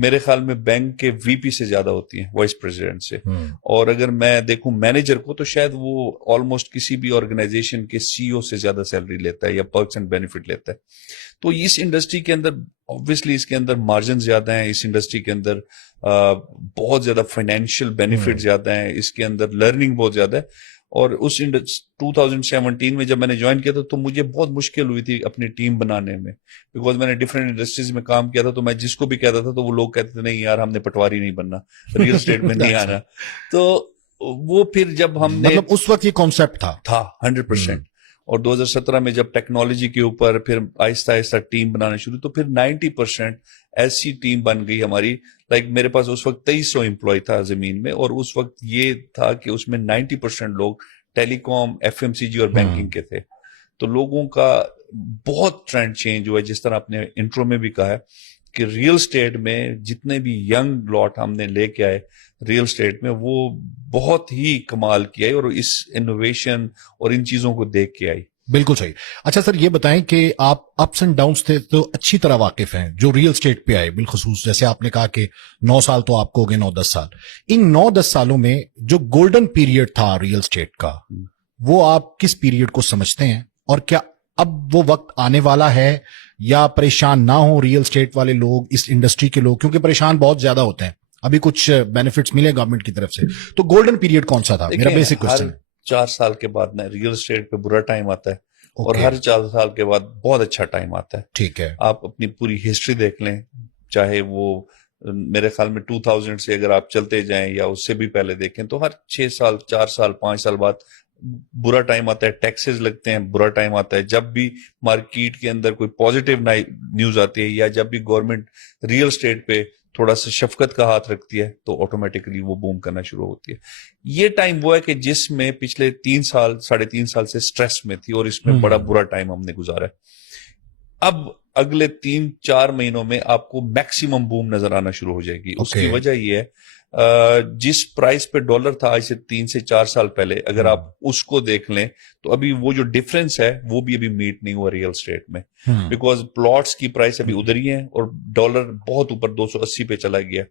میرے خیال میں بینک کے وی پی سے زیادہ ہوتی ہیں, وائس پریزیڈنٹ سے. اور اگر میں دیکھوں مینیجر کو تو شاید وہ آلموسٹ کسی بھی آرگنائزیشن کے سی او سے زیادہ سیلری لیتا ہے یا پرکس اینڈ بینیفٹ لیتا ہے. تو اس انڈسٹری کے اندر obviously اس کے اندر مارجن زیادہ ہیں, اس انڈسٹری کے اندر بہت زیادہ فائنینشیل بینیفٹ زیادہ ہیں, اس کے اندر لرننگ بہت زیادہ ہے. اور اس 2017 میں جب میں نے جوائن کیا تھا تو مجھے بہت مشکل ہوئی تھی اپنی ٹیم بنانے میں, بیکاز میں نے ڈفرینٹ انڈسٹریز میں کام کیا تھا. تو میں جس کو بھی کہتا تھا تو وہ لوگ کہتے تھے نہیں یار ہم نے پٹواری نہیں بننا, ریئل اسٹیٹ میں نہیں آنا. تو وہ پھر جب ہم نے, مطلب اس وقت یہ کانسیپٹ تھا 100%. اور 2017 میں جب ٹیکنالوجی کے اوپر پھر آہستہ آہستہ ٹیم بنانا شروع, تو پھر 90% ایسی ٹیم بن گئی ہماری. لائک میرے پاس اس وقت 2300 امپلائی تھا زمین میں, اور اس وقت یہ تھا کہ اس میں 90% لوگ ٹیلی کام, ایف ایم سی جی اور بینکنگ کے تھے. تو لوگوں کا بہت ٹرینڈ چینج ہوا ہے, جس طرح آپ نے انٹرو میں بھی کہا ہے کہ ریئل اسٹیٹ میں جتنے بھی ینگ لاٹ ہم نے لے کے آئے ریئل اسٹیٹ میں, وہ بہت ہی کمال کیا ہے, اور اس انوویشن اور ان چیزوں کو دیکھ کے آئی. بالکل صحیح. اچھا سر یہ بتائیں کہ آپ اپس اینڈ ڈاؤنس تھے تو اچھی طرح واقف ہیں جو ریئل اسٹیٹ پہ آئے, بالخصوص جیسے آپ نے کہا کہ 9 سال تو آپ کو ہو گئے, 9-10 سال. ان 9-10 سالوں میں جو گولڈن پیریڈ تھا ریئل اسٹیٹ کا, وہ آپ کس پیریڈ کو سمجھتے ہیں, اور کیا اب وہ وقت آنے والا ہے, یا پریشان نہ ہو ریئل اسٹیٹ والے لوگ, اس انڈسٹری کے لوگ, کیونکہ پریشان بہت زیادہ ہوتے ہیں, ابھی کچھ بینیفٹس ملے گورنمنٹ کی طرف سے, تو گولڈن پیریڈ کون سا تھا؟ میرا بیسک کوسچن. 4 سال کے بعد نا ریئل اسٹیٹ پہ برا ٹائم آتا ہے, اور ہر 4 سال کے بعد بہت اچھا ٹائم آتا ہے. ٹھیک ہے. آپ اپنی پوری ہسٹری دیکھ لیں, چاہے وہ میرے خیال میں 2000 سے اگر آپ چلتے جائیں یا اس سے بھی پہلے دیکھیں, تو ہر 6 سال 4 سال 5 سال بعد برا ٹائم آتا ہے, ٹیکسز لگتے ہیں, برا ٹائم آتا ہے. جب بھی مارکیٹ کے اندر کوئی پازیٹیو نیوز آتی ہے, یا جب بھی گورنمنٹ ریئل اسٹیٹ پہ تھوڑا سا شفقت کا ہاتھ رکھتی ہے, تو آٹومیٹکلی وہ بوم کرنا شروع ہوتی ہے. یہ ٹائم وہ ہے کہ جس میں پچھلے 3 سال 3.5 سال سے سٹریس میں تھی, اور اس میں بڑا برا ٹائم ہم نے گزارا ہے. اب اگلے 3-4 مہینوں میں آپ کو میکسیمم بوم نظر آنا شروع ہو جائے گی. اس کی وجہ یہ ہے جس پرائس پہ ڈالر تھا آج سے 3 سے 4 سال پہلے, اگر آپ اس کو دیکھ لیں تو ابھی وہ جو ڈفرنس ہے وہ بھی ابھی میٹ نہیں ہوا ریئل اسٹیٹ میں, بیکاز پلاٹس کی پرائس ابھی ادھر ہی ہے, اور ڈالر بہت اوپر 280 پہ چلا گیا,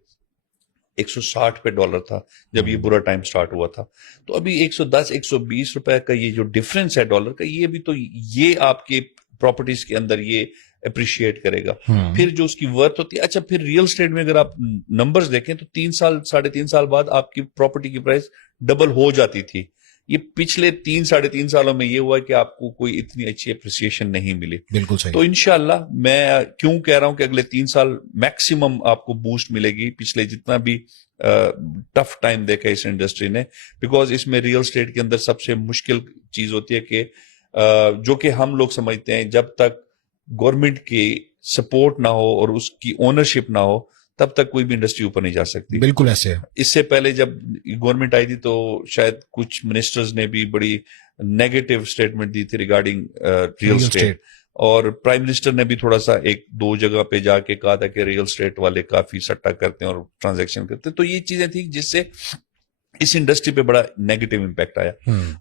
160 پہ ڈالر تھا جب یہ برا ٹائم سٹارٹ ہوا تھا. تو ابھی 110-120 روپے کا یہ جو ڈفرنس ہے ڈالر کا, یہ بھی تو یہ آپ کے پراپرٹیز کے اندر یہ اپریشیٹ کرے گا. پھر جو اس کی ورتھ ہوتی ہے, اچھا پھر ریئل اسٹیٹ میں اگر آپ نمبرز دیکھیں تو 3 سال 3.5 سال بعد آپ کی پراپرٹی کی پرائس ڈبل ہو جاتی تھی. یہ پچھلے 3-3.5 سالوں میں یہ ہوا کہ آپ کو کوئی اتنی اچھی اپریسیشن نہیں ملی. بالکل صحیح. تو انشاءاللہ میں کیوں کہہ رہا ہوں کہ اگلے 3 سال میکسیمم آپ کو بوسٹ ملے گی, پچھلے جتنا بھی ٹف ٹائم دیکھا اس انڈسٹری نے, بیکاز اس میں ریئل اسٹیٹ کے اندر سب سے مشکل چیز ہوتی ہے کہ جو کہ ہم لوگ سمجھتے ہیں جب تک گورنمنٹ کی سپورٹ نہ ہو اور اس کی اونرشپ نہ ہو تب تک کوئی بھی انڈسٹری اوپر نہیں جا سکتی. بالکل ایسے. اس سے پہلے جب گورنمنٹ آئی تھی تو شاید کچھ منسٹرز نے بھی بڑی نیگیٹو اسٹیٹمنٹ دی تھی ریگارڈنگ ریئل اسٹیٹ, اور پرائم منسٹر نے بھی تھوڑا سا 1-2 جگہ پہ جا کے کہا تھا کہ ریئل اسٹیٹ والے کافی سٹا کرتے ہیں اور ٹرانزیکشن کرتے ہیں. تو یہ چیزیں تھیں جس سے اس انڈسٹری پہ بڑا نیگیٹو امپیکٹ آیا.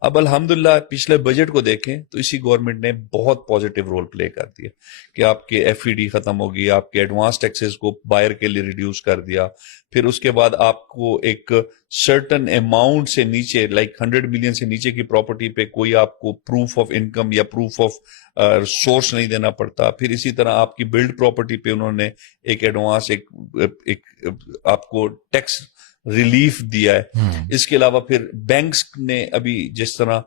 اب الحمدللہ پچھلے بجٹ کو دیکھیں تو اسی گورنمنٹ نے بہت پازیٹیو رول پلے کر دیا کہ آپ کے ایف ای ڈی ختم ہوگی, آپ کے ایڈوانس ٹیکسز کو بائر کے لیے ریڈیوس کر دیا. پھر اس کے بعد آپ کو ایک سرٹن اماؤنٹ سے نیچے, لائک 100 ملین سے نیچے کی پراپرٹی پہ کوئی آپ کو پروف آف انکم یا پروف آف سورس نہیں دینا پڑتا. پھر اسی طرح آپ کی بلڈ پراپرٹی پہ انہوں نے ایک ایڈوانس ایک آپ کو ٹیکس ریلیف دیا ہے. اس کے علاوہ پھر بینکس نے ابھی جس طرح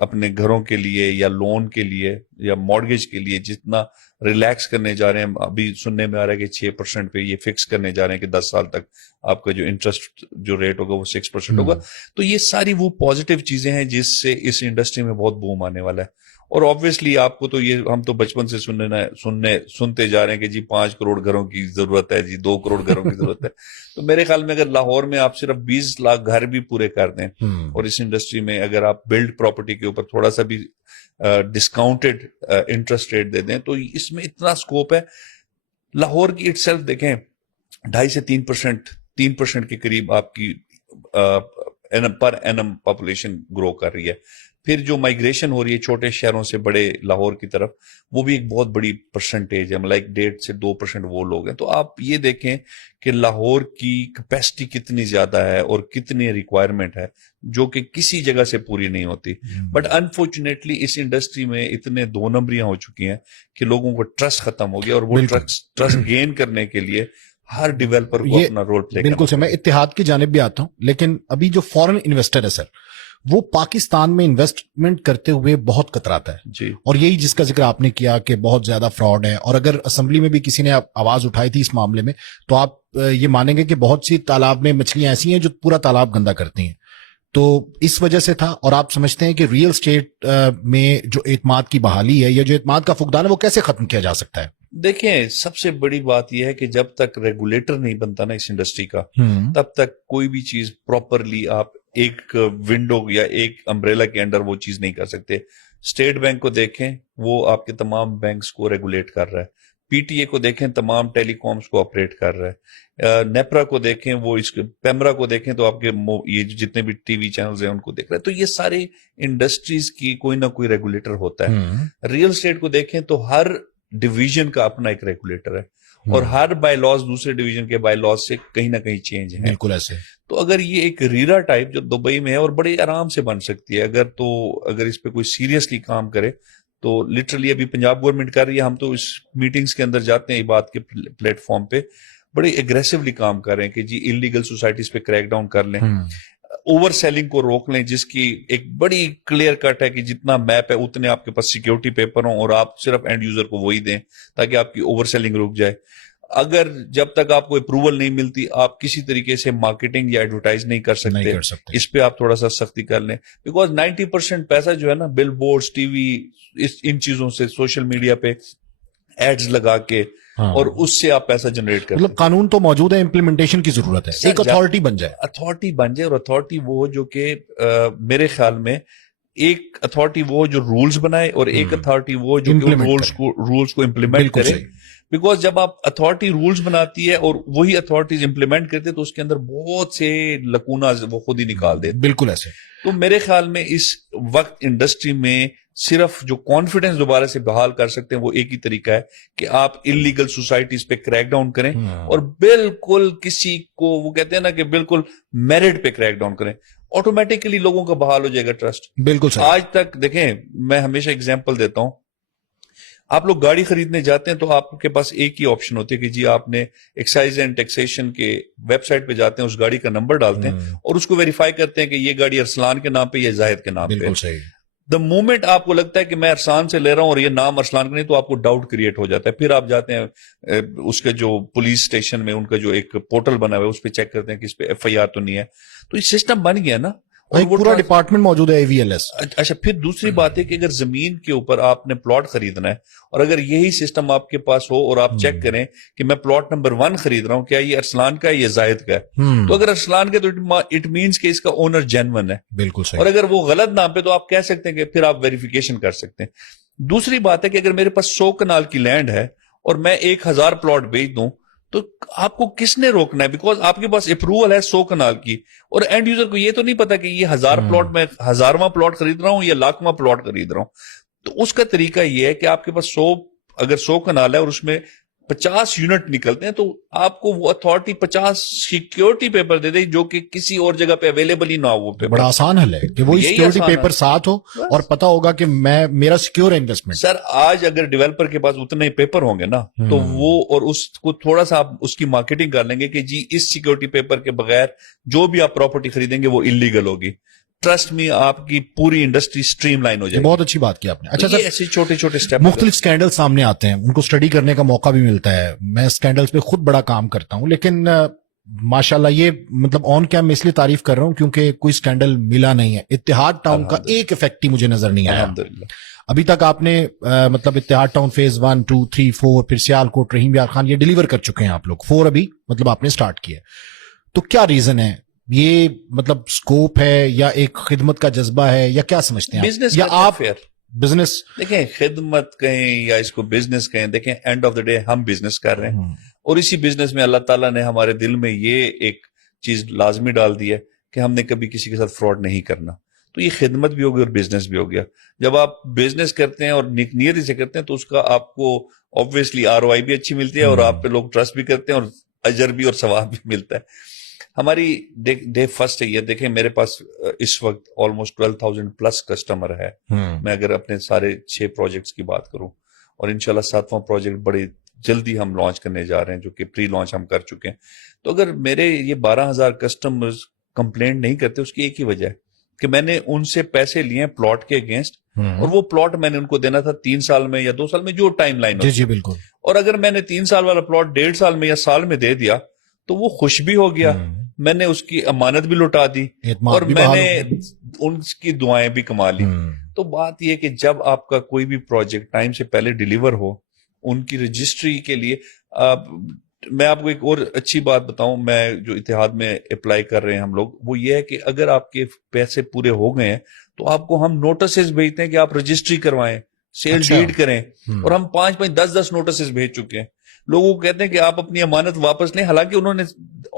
اپنے گھروں کے لیے یا لون کے لیے یا مارگیج کے لیے جتنا ریلیکس کرنے جا رہے ہیں, ابھی سننے میں آ رہا ہے کہ 6% پہ یہ فکس کرنے جا رہے ہیں کہ 10 سال تک آپ کا جو انٹرسٹ جو ریٹ ہوگا وہ 6% ہوگا. تو یہ ساری وہ پازیٹیو چیزیں ہیں جس سے اس انڈسٹری میں بہت بوم آنے والا ہے. اور آبویسلی آپ کو تو یہ ہم تو بچپن سے سنتے جا رہے ہیں کہ جی 5 کروڑ گھروں کی ضرورت ہے, جی 2 کروڑ گھروں کی ضرورت ہے. تو میرے خیال میں اگر لاہور میں آپ صرف 20 لاکھ گھر بھی پورے کر دیں, اور اس انڈسٹری میں اگر آپ بلڈ پراپرٹی کے اوپر تھوڑا سا بھی ڈسکاؤنٹڈ انٹرسٹ ریٹ دے دیں, تو اس میں اتنا سکوپ ہے. لاہور کی اٹ سیلف دیکھیں 2.5 سے 3% کے قریب آپ کی پر اینم پاپولیشن گرو کر رہی ہے. پھر جو مائگریشن ہو رہی ہے چھوٹے شہروں سے بڑے لاہور کی طرف, وہ بھی ایک بہت بڑی پرسنٹیج ہے, لائک 1.5 سے 2% وہ لوگ ہیں. تو آپ یہ دیکھیں کہ لاہور کی کیپیسٹی کتنی زیادہ ہے اور کتنی ریکوائرمنٹ ہے جو کہ کسی جگہ سے پوری نہیں ہوتی. بٹ انفارچونیٹلی اس انڈسٹری میں اتنے 2 نمبریاں ہو چکی ہیں کہ لوگوں کو ٹرسٹ ختم ہو گیا, اور وہ ٹرسٹ گین کرنے کے لیے ہر ڈیولپر کو اپنا رول پلے کرنا. بالکل سے میں اتحاد کی جانب بھی آتا ہوں, لیکن ابھی جو فورن انویسٹر ہے سر, وہ پاکستان میں انویسٹمنٹ کرتے ہوئے بہت کتراتا ہے جی. اور یہی جس کا ذکر آپ نے کیا کہ بہت زیادہ فراڈ ہے, اور اگر اسمبلی میں بھی کسی نے آواز اٹھائی تھی اس معاملے میں تو آپ یہ مانیں گے کہ بہت سی تالاب میں مچھلیاں ایسی ہیں جو پورا تالاب گندا کرتی ہیں. تو اس وجہ سے تھا. اور آپ سمجھتے ہیں کہ ریئل اسٹیٹ میں جو اعتماد کی بحالی ہے یا جو اعتماد کا فقدان ہے وہ کیسے ختم کیا جا سکتا ہے؟ دیکھیں, سب سے بڑی بات یہ ہے کہ جب تک ریگولیٹر نہیں بنتا نا اس انڈسٹری کا, تب تک کوئی بھی چیز پراپرلی آپ ایک ونڈو یا ایک امبریلا کے انڈر وہ چیز نہیں کر سکتے. اسٹیٹ بینک کو دیکھیں, وہ آپ کے تمام بینکس کو ریگولیٹ کر رہا ہے. پی ٹی اے کو دیکھیں, تمام ٹیلی کامس کو آپریٹ کر رہا ہے. نیپرا کو دیکھیں, وہ اس پیمرا کو دیکھیں تو آپ کے یہ جتنے بھی ٹی وی چینلز ہیں ان کو دیکھ رہے ہیں. تو یہ سارے انڈسٹریز کی کوئی نہ کوئی ریگولیٹر ہوتا ہے. ریئل اسٹیٹ کو دیکھیں تو ہر ڈویژن کا اپنا ایک ریگولیٹر ہے, اور ہر بائی لاز دوسرے ڈویژن کے بائی لاز سے کہیں نہ کہیں چینج ہے. بالکل ایسے. تو اگر یہ ایک ریرا ٹائپ جو دبئی میں ہے اور بڑے آرام سے بن سکتی ہے, اگر اس پہ کوئی سیریسلی کام کرے تو لٹرلی ابھی پنجاب گورنمنٹ کر رہی ہے. ہم تو اس میٹنگز کے اندر جاتے ہیں یہ بات کے پلیٹ فارم پہ, بڑے ایگریسولی کام کر رہے ہیں کہ جی انلیگل سوسائٹیز پہ کریک ڈاؤن کر لیں, اوور سیلنگ کو روک لیں, جس کی ایک بڑی کلیئر کٹ ہے کہ جتنا میپ ہے اتنے آپ کے پاس سیکیورٹی پیپر ہوں, اور آپ صرف اینڈ یوزر کو وہی دیں تاکہ آپ کی اوور سیلنگ رک جائے. اگر جب تک آپ کو اپروول نہیں ملتی آپ کسی طریقے سے مارکیٹنگ یا ایڈورٹائز نہیں کر سکتے. اس پہ آپ تھوڑا سا سختی کر لیں, بیکاز 90% پیسہ جو ہے نا بل بورڈز, ٹی وی, ان چیزوں سے, سوشل میڈیا پہ ایڈز لگا کے, اور اس سے آپ پیسہ جنریٹ کرتے ہیں. مطلب قانون تو موجود ہے, امپلیمنٹیشن کی ضرورت ہے, ایک اتھارٹی بن جائے. اتھارٹی بن جائے, اور اتھارٹی وہ جو کہ میرے خیال میں ایک اتھارٹی وہ جو رولز بنائے, اور ایک اتھارٹی وہ جو رولز کو امپلیمنٹ کرے. بیکاز جب آپ اتھارٹی رولز بناتی ہے اور وہی اتھارٹیز امپلیمنٹ کرتے تو اس کے اندر بہت سے لکوناز وہ خود ہی نکال دیتے. بالکل ایسے. تو میرے خیال میں اس وقت انڈسٹری میں صرف جو کانفیڈنس دوبارہ سے بحال کر سکتے ہیں وہ ایک ہی طریقہ ہے کہ آپ انلیگل سوسائٹیز پہ کریک ڈاؤن کریں, اور بالکل کسی کو, وہ کہتے ہیں نا کہ بالکل میرٹ پہ کریک ڈاؤن کریں, آٹومیٹکلی لوگوں کا بحال ہو جائے گا ٹرسٹ. بالکل. آج تک دیکھیں, میں ہمیشہ اگزامپل دیتا ہوں, آپ لوگ گاڑی خریدنے جاتے ہیں تو آپ کے پاس ایک ہی آپشن ہوتی ہے کہ جی آپ نے ایکسائز اینڈ ٹیکسیشن کے ویب سائٹ پہ جاتے ہیں, اس گاڑی کا نمبر ڈالتے ہیں اور اس کو ویریفائی کرتے ہیں کہ یہ گاڑی ارسلان کے نام پہ یا زاہد کے نام پہ. بالکل صحیح. دا مومنٹ آپ کو لگتا ہے کہ میں ارسلان سے لے رہا ہوں اور یہ نام ارسلان کا نہیں, تو آپ کو ڈاؤٹ کریٹ ہو جاتا ہے. پھر آپ جاتے ہیں اس کے جو پولیس اسٹیشن میں ان کا جو ایک پورٹل بنا ہوا ہے اس پہ چیک کرتے ہیں کہ اس پہ ایف آئی آر تو نہیں ہے. تو یہ سسٹم بن گیا نا, اور پورا ڈپارٹمنٹ موجود ہے AVLS. اچھا, پھر دوسری بات ہے کہ اگر زمین کے اوپر آپ نے پلاٹ خریدنا ہے اور اگر یہی سسٹم آپ کے پاس ہو اور آپ چیک کریں کہ میں پلاٹ نمبر 1 خرید رہا ہوں, کیا یہ ارسلان کا ہے یا زاہد کا ہے, تو اگر ارسلان کا تو اٹ مینس کہ اس کا اونر جینون ہے. بالکل صحیح. اور اگر وہ غلط نام پہ تو آپ کہہ سکتے ہیں کہ پھر آپ ویریفیکیشن کر سکتے ہیں. دوسری بات ہے کہ اگر میرے پاس 100 کنال کی لینڈ ہے اور میں 1000 پلاٹ بیچ دوں تو آپ کو کس نے روکنا ہے, بیکاز آپ کے پاس اپروول ہے 100 کنال کی, اور اینڈ یوزر کو یہ تو نہیں پتا کہ یہ 1000 پلاٹ میں 1000واں پلاٹ خرید رہا ہوں یا 1,00,000واں پلاٹ خرید رہا ہوں. تو اس کا طریقہ یہ ہے کہ آپ کے پاس 100 کنال ہے اور اس میں 50 یونٹ نکلتے ہیں, تو آپ کو وہ اتھارٹی 50 سیکیورٹی پیپر دے دے جو کہ کسی اور جگہ پہ اویلیبل ہی نہ ہو. وہ پیپر بڑا آسان حل ہے کہ وہ سیکیورٹی پیپر ساتھ ہو اور پتا ہوگا کہ میرا سیکیور انویسٹمنٹ. سر آج اگر ڈیولپر کے پاس اتنے پیپر ہوں گے نا تو وہ, اور اس کو تھوڑا سا آپ اس کی مارکیٹنگ کر لیں گے کہ جی اس سیکیورٹی پیپر کے بغیر جو بھی آپ پراپرٹی خریدیں گے وہ انلیگل ہوگی. ٹرسٹ میں آپ کی پوری انڈسٹری اسٹریم لائن ہو جائے گی. بہت اچھی بات کی آپ نے. اچھا سر, ایسے چھوٹے چھوٹے اسٹیپ, مختلف سکینڈل سامنے آتے ہیں, ان کو اسٹڈی کرنے کا موقع بھی ملتا ہے. میں سکینڈلز پہ خود بڑا کام کرتا ہوں, لیکن ماشاءاللہ یہ مطلب آن کیا میں اس لیے تعریف کر رہا ہوں کیونکہ کوئی سکینڈل ملا نہیں ہے. اتحاد ٹاؤن کا ایک افیکٹ ہی مجھے نظر نہیں آیا ابھی تک. آپ نے مطلب اتحاد ٹاؤن فیز 1 2 3 4 پھر سیالکوٹ, رحیم یار خان, یہ ڈیلیور کر چکے ہیں آپ لوگ. 4 ابھی مطلب آپ نے سٹارٹ کیا. تو کیا ریزن ہے, یہ مطلب سکوپ ہے یا ایک خدمت کا جذبہ ہے یا کیا سمجھتے ہیں بزنس, یا آپ بزنس دیکھیں, خدمت کہیں یا اس کو بزنس کہیں, دیکھیں اینڈ آف دا ڈے ہم بزنس کر رہے ہیں, اور اسی بزنس میں اللہ تعالیٰ نے ہمارے دل میں یہ ایک چیز لازمی ڈال دی ہے کہ ہم نے کبھی کسی کے ساتھ فراڈ نہیں کرنا. تو یہ خدمت بھی ہوگی اور بزنس بھی ہو گیا. جب آپ بزنس کرتے ہیں اور نیکی سے کرتے ہیں تو اس کا آپ کو obviously ROI بھی اچھی ملتی ہے اور آپ پہ لوگ ٹرسٹ بھی کرتے ہیں اور اجر بھی اور ثواب بھی ملتا ہے. ہماری ڈے فرسٹ ہے یہ دیکھیں میرے پاس اس وقت آلموسٹ 12,000 پلس کسٹمر ہے. میں اگر اپنے سارے 6 پروجیکٹس کی بات کروں اور انشاءاللہ 7واں پروجیکٹ بڑی جلدی ہم لانچ کرنے جا رہے ہیں جو کہ پری لانچ ہم کر چکے ہیں. تو اگر میرے یہ 12,000 کسٹمرز کمپلینٹ نہیں کرتے اس کی ایک ہی وجہ ہے کہ میں نے ان سے پیسے لیے ہیں پلاٹ کے اگینسٹ اور وہ پلاٹ میں نے ان کو دینا تھا 3 سال میں یا 2 سال میں جو ٹائم لائن جی جی بالکل. اور اگر میں نے 3 سال والا پلاٹ 1.5 سال میں یا سال میں دے دیا تو وہ خوش بھی ہو گیا, میں نے اس کی امانت بھی لوٹا دی اور میں نے ان کی دعائیں بھی کما لی. تو بات یہ کہ جب آپ کا کوئی بھی پروجیکٹ ٹائم سے پہلے ڈیلیور ہو ان کی رجسٹری کے لیے میں آپ کو ایک اور اچھی بات بتاؤں, میں جو اتحاد میں اپلائی کر رہے ہیں ہم لوگ, وہ یہ ہے کہ اگر آپ کے پیسے پورے ہو گئے ہیں تو آپ کو ہم نوٹسز بھیجتے ہیں کہ آپ رجسٹری کروائیں, سیل ڈیڈ کریں, اور ہم 5-5 10-10 نوٹسز بھیج چکے ہیں. لوگوں کو کہتے ہیں کہ آپ اپنی امانت واپس لیں, حالانکہ انہوں نے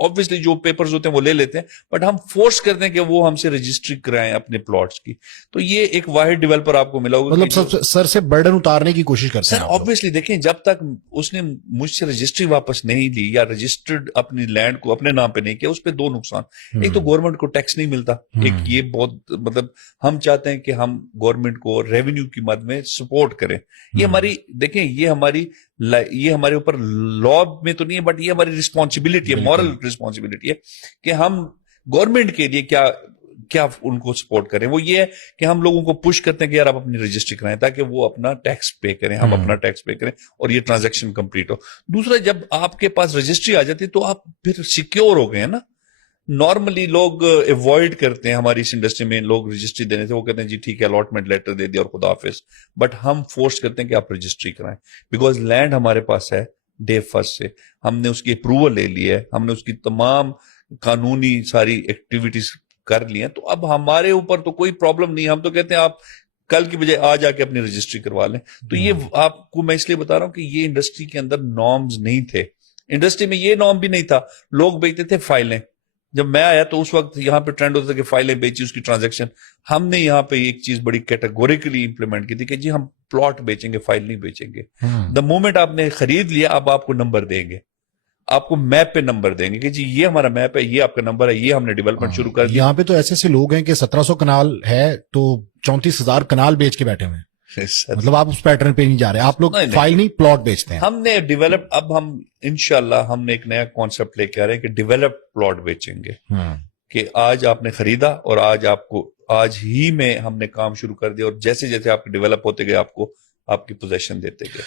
obviously جو پیپرز ہوتے ہیں وہ لے لیتے ہیں, بٹ ہم فورس کرتے ہیں کہ وہ ہم سے رجسٹری کرائیں اپنے پلاٹس کی. تو یہ ایک واحد ڈیولپر آپ کو ملا ہوگا, مطلب سر سے برڈن اتارنے کی کوشش کرتے ہیں. سر obviously دیکھیں جب تک اس نے مجھ سے رجسٹری واپس نہیں لی یا رجسٹرڈ اپنی لینڈ کو اپنے نام پہ نہیں کیا, اس پہ 2 نقصان. ایک تو گورنمنٹ کو ٹیکس نہیں ملتا, ایک یہ بہت مطلب ہم چاہتے ہیں کہ ہم گورنمنٹ کو ریونیو کی مد میں سپورٹ کریں. یہ ہماری دیکھیں یہ ہمارے اوپر لا میں تو نہیں ہے بٹ یہ ہماری رسپانسبلٹی ہے, مورل رسپانسبلٹی ہے کہ ہم گورنمنٹ کے لیے کیا ان کو سپورٹ کریں. وہ یہ ہے کہ ہم لوگوں کو پش کرتے ہیں کہ یار آپ اپنی رجسٹری کرائیں تاکہ وہ اپنا ٹیکس پے کریں, ہم اپنا ٹیکس پے کریں اور یہ ٹرانزیکشن کمپلیٹ ہو. دوسرا, جب آپ کے پاس رجسٹری آ جاتی تو آپ پھر سیکیور ہو گئے ہیں نا. نارملی لوگ ایوائڈ کرتے ہیں ہماری اس انڈسٹری میں لوگ رجسٹری دینے سے, وہ کہتے ہیں جی ٹھیک ہے الاٹمنٹ لیٹر دے دیا اور خدا حافظ, بٹ ہم فورس کرتے ہیں کہ آپ رجسٹری کرائیں بیکاز لینڈ ہمارے پاس ہے ڈے فرسٹ سے, ہم نے اس کی اپروول لے لی ہے, ہم نے اس کی تمام قانونی ساری ایکٹیویٹیز کر لی ہیں, تو اب ہمارے اوپر تو کوئی پرابلم نہیں. ہم تو کہتے ہیں آپ کل کی بجائے آج آ کے اپنی رجسٹری کروا لیں. تو یہ آپ کو میں اس لیے بتا رہا ہوں کہ یہ انڈسٹری کے اندر نارمز نہیں تھے, انڈسٹری میں یہ نارم بھی نہیں تھا. لوگ بیچتے تھے فائلیں, جب میں آیا تو اس وقت یہاں پہ ٹرینڈ ہوتا تھا کہ فائلیں بیچی اس کی ٹرانزیکشن. ہم نے یہاں پہ ایک چیز بڑی کیٹیگوریکلی امپلیمنٹ کی تھی کہ جی ہم پلاٹ بیچیں گے, فائل نہیں بیچیں گے. دا مومنٹ آپ نے خرید لیا اب آپ کو نمبر دیں گے, آپ کو میپ پہ نمبر دیں گے کہ جی یہ ہمارا میپ ہے, یہ آپ کا نمبر ہے, یہ ہم نے ڈیولپمنٹ شروع کر دیا. یہاں پہ تو ایسے لوگ ہیں کہ 1700 کنال ہے تو 34,000 کنال بیچ کے بیٹھے ہوئے ہیں. مطلب آپ اس پیٹرن پہ نہیں جا رہے, آپ لوگ فائل نہیں پلاٹ بیچتے ہیں. ہم نے ڈیولپ, اب ہم انشاءاللہ ہم نے ایک نیا کانسیپٹ لے کے آ رہے ہیں کہ ڈیولپ پلاٹ بیچیں گے, کہ آج آپ نے خریدا اور آج آپ کو آج ہی میں ہم نے کام شروع کر دیا اور جیسے جیسے آپ ڈیولپ ہوتے گئے آپ کو آپ کی پوزیشن دیتے گئے.